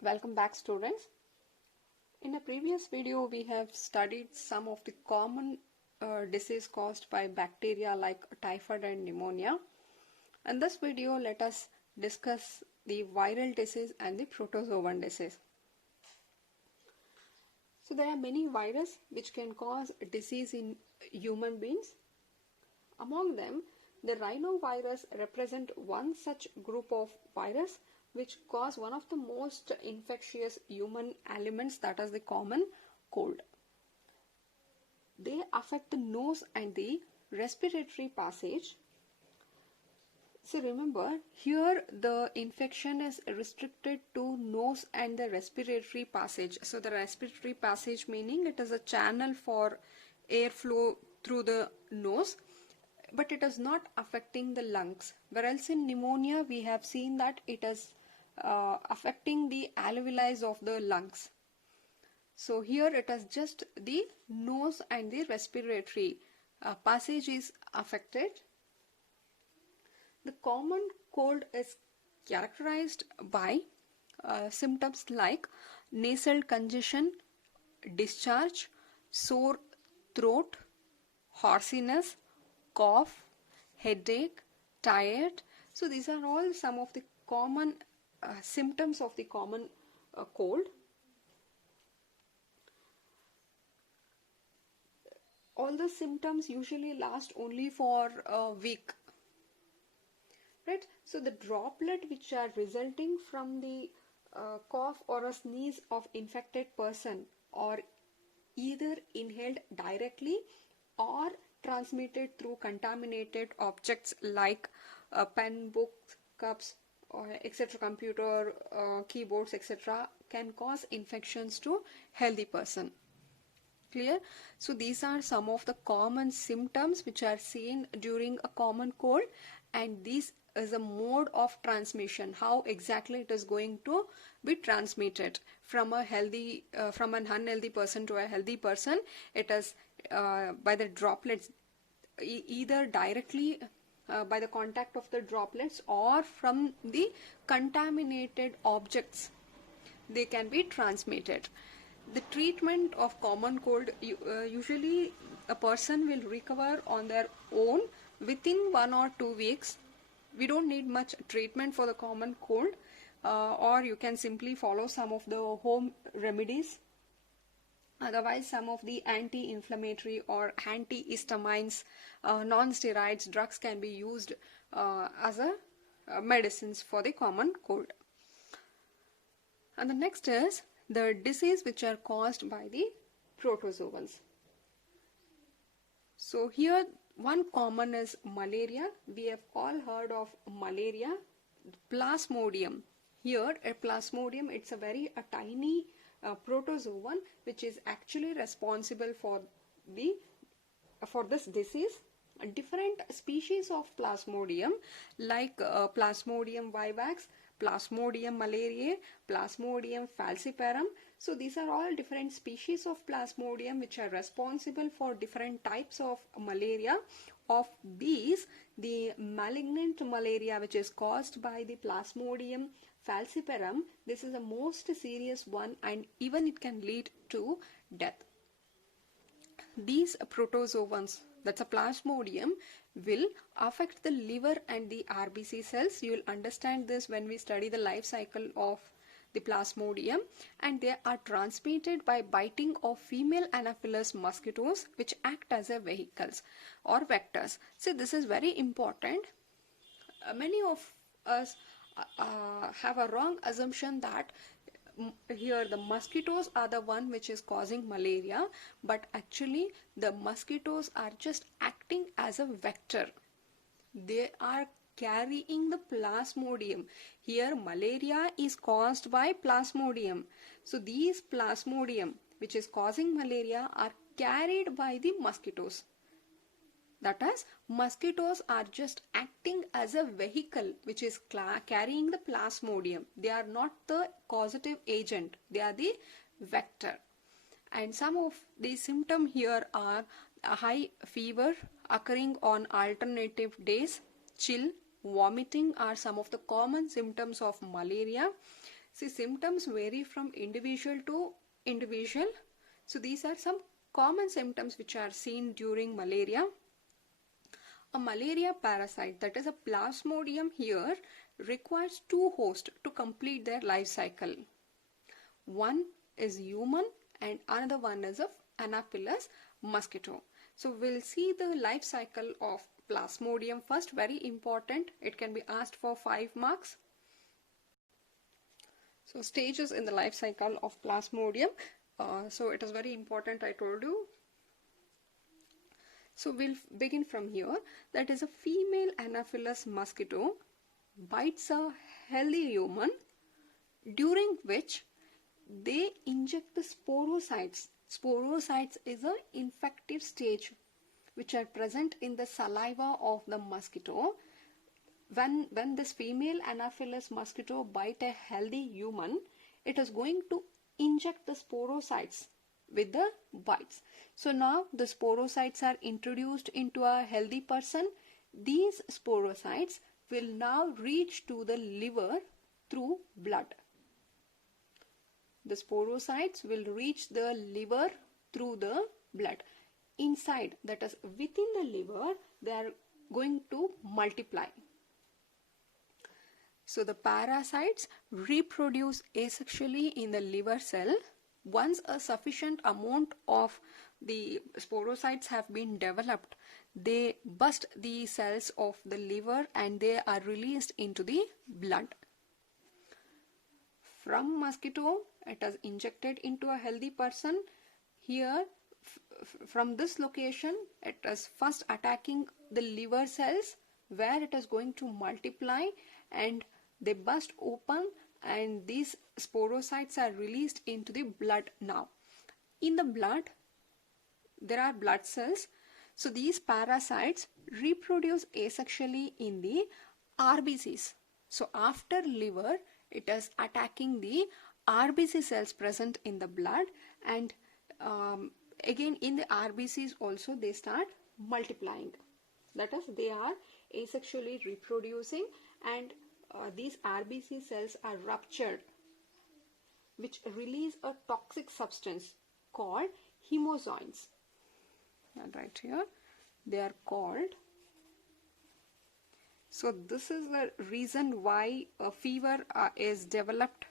Welcome back, students. In a previous video we have studied some of the common disease caused by bacteria like typhoid and pneumonia. In this video let us discuss the viral disease and the protozoan disease. So there are many viruses which can cause disease in human beings. Among them, the rhinovirus represent one such group of virus which cause one of the most infectious human ailments, that is the common cold. They affect the nose and the respiratory passage. So remember, here the infection is restricted to nose and the respiratory passage. So the respiratory passage meaning it is a channel for airflow through the nose, but it is not affecting the lungs. Whereas in pneumonia we have seen that it is affecting the alveoli of the lungs. So here it is just the nose and the respiratory passage is affected. The common cold is characterized by symptoms like nasal congestion, discharge, sore throat, hoarseness, cough, headache, tired. So these are all some of the common symptoms of the common cold. All the symptoms usually last only for a week. Right? So the droplet which are resulting from the cough or a sneeze of infected person or either inhaled directly or transmitted through contaminated objects like pen, books, cups, or etc., computer, keyboards, etc., can cause infections to healthy person. Clear? So these are some of the common symptoms which are seen during a common cold, and this is a mode of transmission, how exactly it is going to be transmitted from a healthy from an unhealthy person to a healthy person. It is by the droplets, either directly by the contact of the droplets or from the contaminated objects they can be transmitted. The treatment of common cold, usually a person will recover on their own within 1 or 2 weeks. We don't need much treatment for the common cold, or you can simply follow some of the home remedies. Otherwise, some of the anti-inflammatory or antihistamines, non-steroids drugs can be used as a medicines for the common cold. And the next is the disease which are caused by the protozoans. So here one common is malaria. We have all heard of malaria. Plasmodium. Here a plasmodium, it's a tiny protozoan which is actually responsible for this disease. Different species of plasmodium like Plasmodium vivax, Plasmodium malariae, Plasmodium falciparum. So these are all different species of plasmodium which are responsible for different types of malaria. Of these, the malignant malaria which is caused by the Plasmodium falciparum, this is the most serious one and even it can lead to death. These protozoans, that's a plasmodium, will affect the liver and the RBC cells. You will understand this when we study the life cycle of the plasmodium, and they are transmitted by biting of female Anopheles mosquitoes which act as a vehicles or vectors. So this is very important. Many of us have a wrong assumption that here the mosquitoes are the one which is causing malaria, but actually the mosquitoes are just acting as a vector. They are carrying the plasmodium. Here malaria is caused by plasmodium. So these plasmodium which is causing malaria are carried by the mosquitoes. That is, mosquitoes are just acting as a vehicle which is carrying the plasmodium. They are not the causative agent, they are the vector. And some of the symptoms here are a high fever occurring on alternative days, chill, vomiting are some of the common symptoms of malaria. See, symptoms vary from individual to individual. So these are some common symptoms which are seen during malaria. A malaria parasite, that is a plasmodium here, requires two hosts to complete their life cycle. One is human and another one is of Anopheles mosquito. So we'll see the life cycle of plasmodium first, very important. It can be asked for 5 marks. So stages in the life cycle of plasmodium. So it is very important, I told you. So we'll begin from here. That is, a female Anopheles mosquito bites a healthy human, during which they inject the sporocytes. Sporocytes is an infective stage which are present in the saliva of the mosquito. When this female Anopheles mosquito bite a healthy human, it is going to inject the sporocytes with the bites. So now the sporocytes are introduced into a healthy person. These sporocytes will now reach to the liver through blood. The sporocytes will reach the liver through the blood. Inside, that is within the liver, they are going to multiply. So the parasites reproduce asexually in the liver cell. Once a sufficient amount of the sporocytes have been developed, they burst the cells of the liver and they are released into the blood. From mosquito, it is injected into a healthy person. Here, from this location, it is first attacking the liver cells, where it is going to multiply and they burst open, and these sporocytes are released into the blood now. In the blood, there are blood cells. So these parasites reproduce asexually in the RBCs. So after liver, it is attacking the RBC cells present in the blood, and again in the RBCs also they start multiplying. That is, they are asexually reproducing, and these RBC cells are ruptured, which release a toxic substance called hemozoins. And right here they are called. So this is the reason why a fever is developed.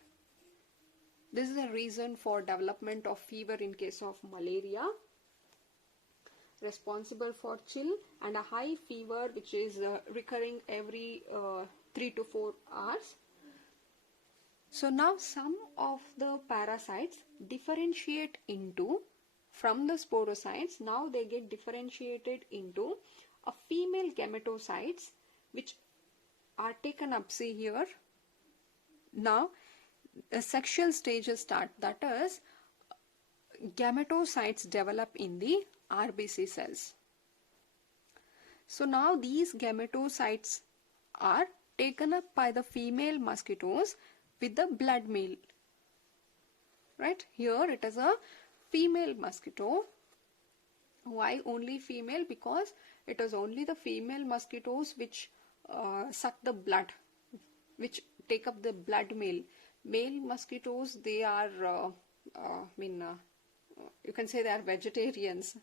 This is the reason for development of fever in case of malaria, responsible for chill and a high fever which is recurring every 3 to 4 hours. So now some of the parasites differentiate into, from the sporocytes, now they get differentiated into a female gametocytes which are taken up. See here, now the sexual stages start. That is, gametocytes develop in the RBC cells. So now these gametocytes are taken up by the female mosquitoes with the blood meal. Right, here it is a female mosquito. Why only female? Because it is only the female mosquitoes which suck the blood, which take up the blood meal. Male mosquitoes, they are you can say they are vegetarians.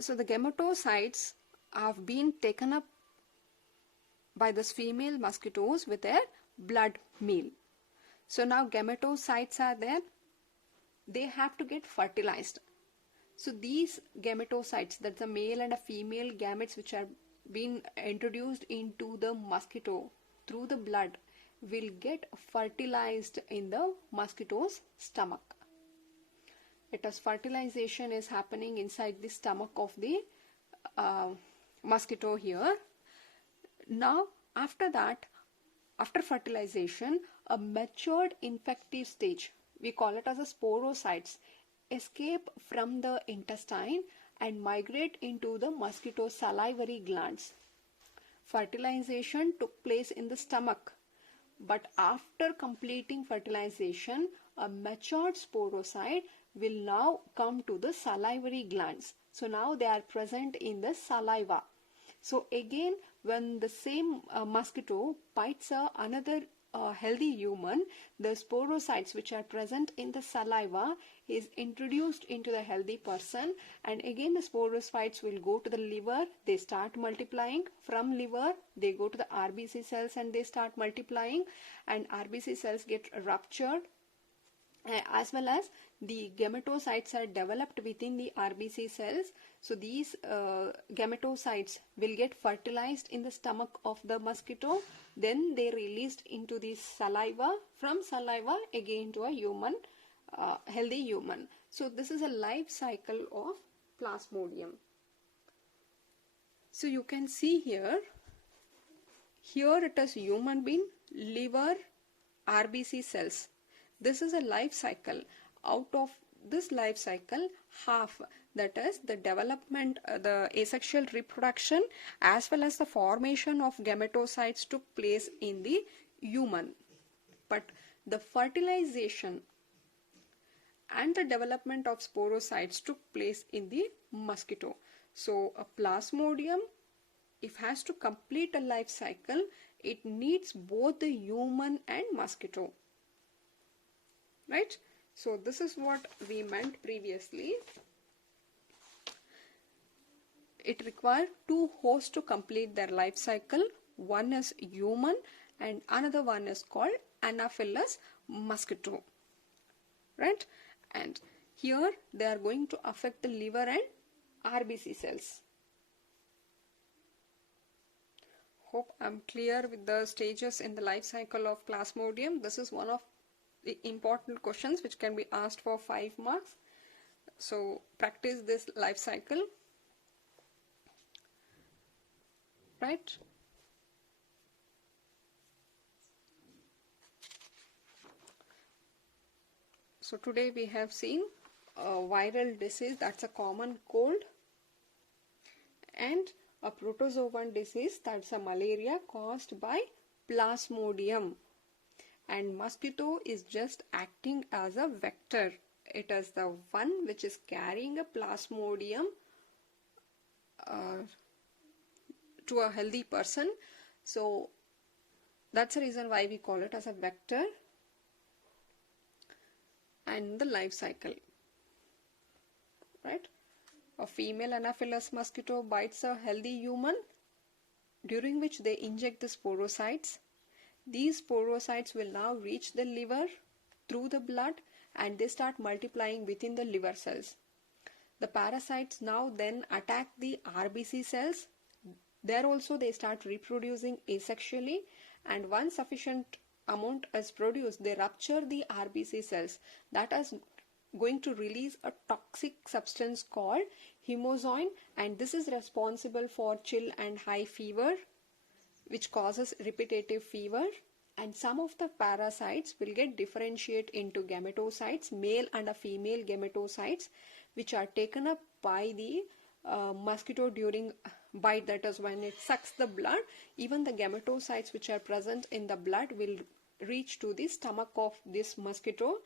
So the gametocytes have been taken up by this female mosquitoes with their blood meal. So now gametocytes are there, they have to get fertilized. So these gametocytes, that's a male and a female gametes which are being introduced into the mosquito through the blood, will get fertilized in the mosquito's stomach. It is fertilization is happening inside the stomach of the mosquito here. Now after that, after fertilization, a matured infective stage, we call it as a sporocytes, escape from the intestine and migrate into the mosquito salivary glands. Fertilization took place in the stomach, but after completing fertilization, a matured sporocyte will now come to the salivary glands. So now they are present in the saliva. So again, when the same mosquito bites another a healthy human, the sporocytes which are present in the saliva is introduced into the healthy person, and again the sporocytes will go to the liver, they start multiplying. From liver they go to the RBC cells and they start multiplying, and RBC cells get ruptured, as well as the gametocytes are developed within the RBC cells. So these gametocytes will get fertilized in the stomach of the mosquito, then they released into the saliva, from saliva again to a human, healthy human. So this is a life cycle of Plasmodium. So you can see here it is human being, liver, RBC cells. This is a life cycle. Out of this life cycle, half, that is the development, the asexual reproduction as well as the formation of gametocytes took place in the human. But the fertilization and the development of sporocytes took place in the mosquito. So a Plasmodium, if has to complete a life cycle, it needs both the human and mosquito. Right? So this is what we meant previously. It requires two hosts to complete their life cycle. One is human and another one is called Anopheles mosquito. Right? And here they are going to affect the liver and RBC cells. Hope I'm clear with the stages in the life cycle of Plasmodium. This is one of the important questions which can be asked for 5 marks. So practice this life cycle. Right? So today we have seen a viral disease, that's a common cold, and a protozoan disease, that's a malaria caused by Plasmodium. And mosquito is just acting as a vector. It is the one which is carrying a Plasmodium to a healthy person. So that's the reason why we call it as a vector. And the life cycle, right? A female Anopheles mosquito bites a healthy human, during which they inject the sporocytes. These sporocytes will now reach the liver through the blood and they start multiplying within the liver cells. The parasites now then attack the RBC cells. There also they start reproducing asexually, and once sufficient amount is produced, they rupture the RBC cells. That is going to release a toxic substance called hemozoin, and this is responsible for chill and high fever, which causes repetitive fever. And some of the parasites will get differentiate into gametocytes, male and a female gametocytes, which are taken up by the mosquito during bite, that is when it sucks the blood. Even the gametocytes which are present in the blood will reach to the stomach of this mosquito.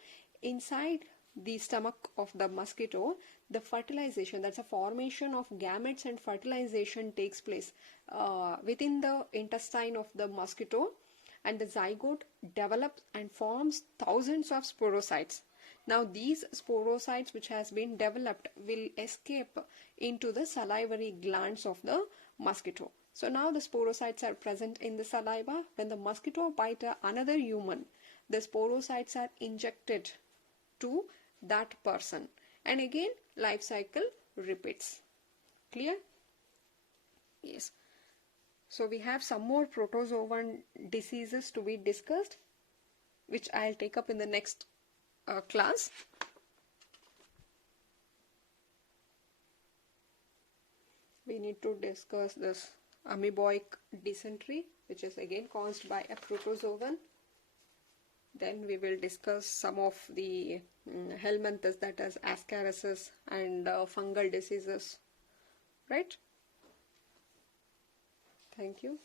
Inside the stomach of the mosquito, the fertilization, that's a formation of gametes, and fertilization takes place within the intestine of the mosquito, and the zygote develops and forms thousands of sporocytes. Now these sporocytes which has been developed will escape into the salivary glands of the mosquito. So now the sporocytes are present in the saliva. When the mosquito bites another human, the sporocytes are injected to that person, and again life cycle repeats. Clear? Yes. So we have some more protozoan diseases to be discussed, which I'll take up in the next class. We need to discuss this amoeboic dysentery, which is again caused by a protozoan. Then we will discuss some of the helminthes, that is ascariasis, and fungal diseases. Right? Thank you.